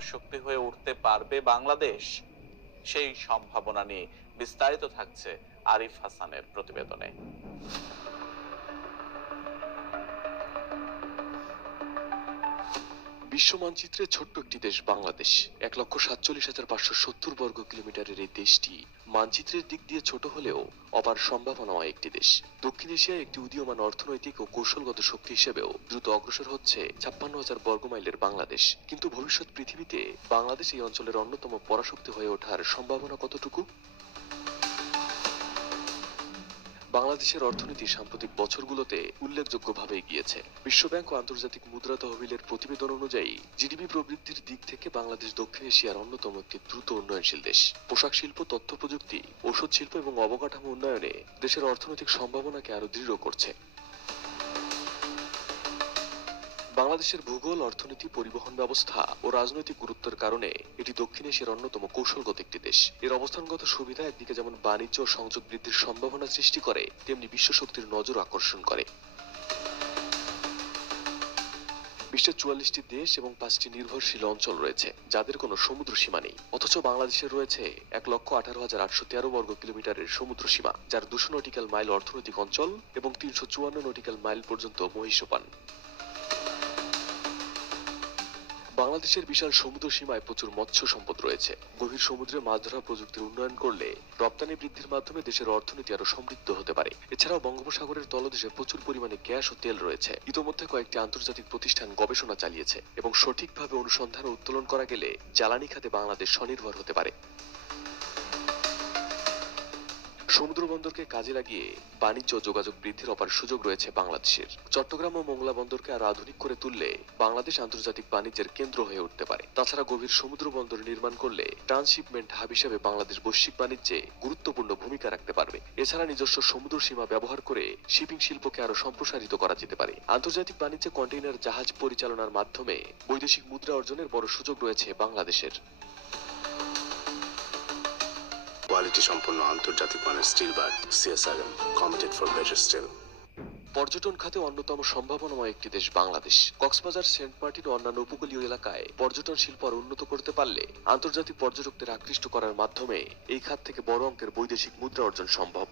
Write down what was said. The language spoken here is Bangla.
পরাশক্তি হয়ে উঠতে পারবে বাংলাদেশ, সেই সম্ভাবনা নিয়ে বিস্তারিত থাকছে আরিফ হাসানের প্রতিবেদনে। বিশ্ব মানচিত্রে ছোট্ট একটি দেশ বাংলাদেশ। 1,47,570 বর্গ কিলোমিটারের এই দেশটি মানচিত্রের দিক দিয়ে ছোট হলেও অপার সম্ভাবনাময় একটি দেশ। দক্ষিণ এশিয়ায় একটি উদীয়মান অর্থনৈতিক ও কৌশলগত শক্তি হিসেবেও দ্রুত অগ্রসর হচ্ছে 56,000 বর্গমাইলের বাংলাদেশ। কিন্তু ভবিষ্যৎ পৃথিবীতে বাংলাদেশ এই অঞ্চলের অন্যতম পরাশক্তি হয়ে ওঠার সম্ভাবনা কতটুকু? বাংলাদেশের অর্থনীতি সাম্প্রতিক বছরগুলোতে উল্লেখযোগ্যভাবে এগিয়েছে। বিশ্বব্যাংক ও আন্তর্জাতিক মুদ্রা তহবিলের প্রতিবেদন অনুযায়ী জিডিপি প্রবৃদ্ধির দিক থেকে বাংলাদেশ দক্ষিণ এশিয়ার অন্যতম একটি দ্রুত উন্নয়নশীল দেশ। পোশাক শিল্প, তথ্য প্রযুক্তি, ঔষধ শিল্প এবং অবকাঠামো উন্নয়নে দেশের অর্থনৈতিক সম্ভাবনাকে আরো দৃঢ় করছে। বাংলাদেশের ভূগোল, অর্থনীতি, পরিবহন ব্যবস্থা ও রাজনৈতিক গুরুত্বের কারণে এটি দক্ষিণ এশিয়ার অন্যতম কৌশলগত একটি দেশ। এর অবস্থানগত সুবিধা একদিকে যেমন বাণিজ্য ও সংযোগ বৃদ্ধির সম্ভাবনা সৃষ্টি করে, তেমনি বিশ্ব শক্তির নজর আকর্ষণ করে। বিশ্বের 44টি দেশ এবং 5টি নির্ভরশীল অঞ্চল রয়েছে যাদের কোনো সমুদ্র সীমা নেই, অথচ বাংলাদেশের রয়েছে 1,18,813 বর্গ কিলোমিটারের সমুদ্র সীমা, যার 200 নটিক্যাল মাইল অর্থনৈতিক অঞ্চল এবং 354 নটিক্যাল মাইল পর্যন্ত মহীসোপান। বাংলাদেশের বিশাল সমুদ্র সীমায় প্রচুর মৎস্য সম্পদ রয়েছে। গভীর সমুদ্রে মাছ ধরা প্রযুক্তির উন্নয়ন করলে রপ্তানি বৃদ্ধির মাধ্যমে দেশের অর্থনীতি আরো সমৃদ্ধ হতে পারে। এছাড়াও বঙ্গোপসাগরের তলদেশে প্রচুর পরিমাণে গ্যাস ও তেল রয়েছে। ইতোমধ্যে কয়েকটি আন্তর্জাতিক প্রতিষ্ঠান গবেষণা চালিয়েছে এবং সঠিকভাবে অনুসন্ধান ও উত্তোলন করা গেলে জ্বালানি খাতে বাংলাদেশ স্বনির্ভর হতে পারে। সমুদ্র বন্দরকে কাজে লাগিয়ে বাণিজ্য ও যোগাযোগ বৃদ্ধির অপার সুযোগ রয়েছে বাংলাদেশের। চট্টগ্রাম ও মোংলা বন্দরকে আরো আধুনিক করে তুললে বাংলাদেশ আন্তর্জাতিক বাণিজ্যের কেন্দ্র হয়ে উঠতে পারে। তাছাড়া গভীর সমুদ্র বন্দর নির্মাণ করলে ট্রান্সশিপমেন্ট হাব হিসেবে বাংলাদেশ বৈশ্বিক বাণিজ্যে গুরুত্বপূর্ণ ভূমিকা রাখতে পারবে। এছাড়া নিজস্ব সমুদ্র সীমা ব্যবহার করে শিপিং শিল্পকে আরো সম্প্রসারিত করা যেতে পারে। আন্তর্জাতিক বাণিজ্যে কন্টেইনার জাহাজ পরিচালনার মাধ্যমে বৈদেশিক মুদ্রা অর্জনের বড় সুযোগ রয়েছে বাংলাদেশের। কোয়ালিটি সম্পন্ন আন্তর্জাতিক মানের still bar CSRM, committed for better still. পর্যটন খাতে অন্যতম সম্ভাবনাময় একটি দেশ বাংলাদেশ। কক্সবাজার, সেন্ট মার্টিন ও অন্যান্য উপকূলীয় এলাকায় পর্যটন শিল্প আরো উন্নত করতে পারলে আন্তর্জাতিক পর্যটকদের আকৃষ্ট করার মাধ্যমে এই খাত থেকে বড় অঙ্কের বৈদেশিক মুদ্রা অর্জন সম্ভব।